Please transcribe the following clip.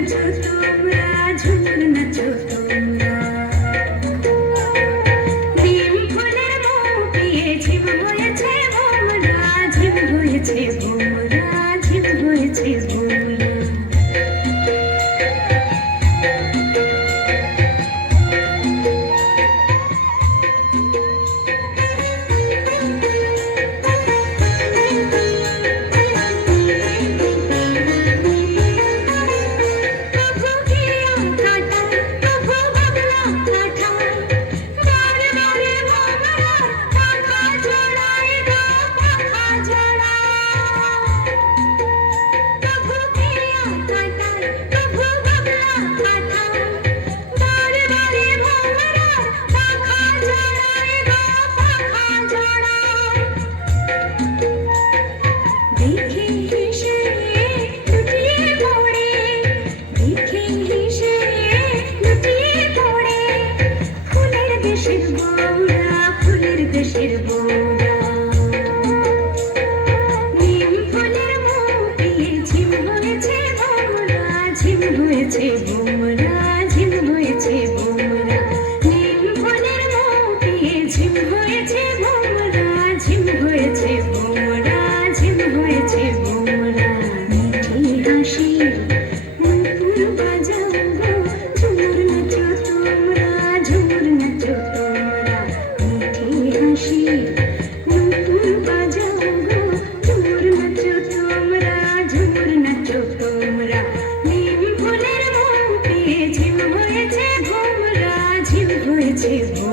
নাচো তোমরা, ঝুমুর নাচো তোমরা। নিম ফুলের মুখ দিয়ে ঝিম হয়েছে ভোমরা, ঝিম হয়েছে ভোমরা, ঝিম হয়েছে ভোমরা। দেশের বউরা নিম ফুলের মুখ দিয়ে ঝিম হয়েছে ভোমরা, ঝিম হয়েছে ভোমরা, ঝিম হয়েছে ভোমরা। নিম ফুলের মুখ দিয়ে ঝিম হয়েছে ভোমরা, ঝিম হয়েছে ভোমরা, ঝিম হয়েছে ভোমরা। মিঠি হাসি নূপুর বাজাও গো, ঝুমুর নাচো তোমরা, ঝুমুর নাচো তোমরা। মিঠি হাসি নূপুর বাজাও গো, ঝুমুর নাচো তোমরা, ঝুমুর নাচো তোমরা। নিম ফুলের মুখ দিয়ে ঝিম হয়েছে ভোমরা, ঝিম হয়েছে ভোমরা।